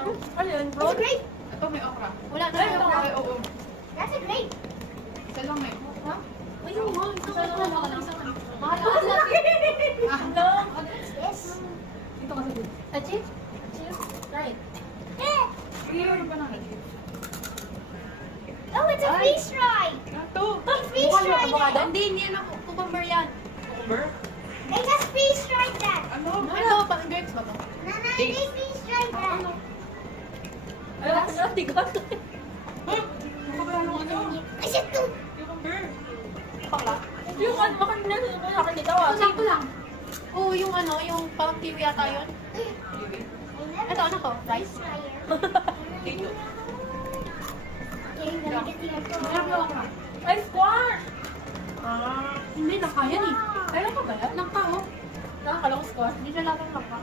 Ano yun, bro? It's a grape. Ito may okra. Wala na. Ay, oo. That's a grape. Isa lang eh. Ha? Ay, yung mga. Ito ka lang. Mahal ka natin. Hello? What's this? Ito kasi dito. A chip? Chip? Right. Meron pa naman. Oh, it's a freeze fry. Ito. It's freeze fry Avocado? that. Hindi, hindi yan ako. Cucumber yan. Cucumber? They just freeze fried that. Ano? Ano? Pang grapes ba to? Nana, they freeze fried that. Ay, ako na, tigas. Ha? Ano ba yung ano? I said to. Cucumber. Pala. Yung ano, baka nila sa akin dito. Sakto lang. Oo, yung ano, yung parang kiwi yata yun. Ito, ano to? Rice? Thank you. Okay, gonna get the Meron apple. pa okra. Ay, squash! Ah, Hindi, nakayan eh. kailan pa ba yan? Langka oh. Nakakala ko squash. Hindi na lang langka.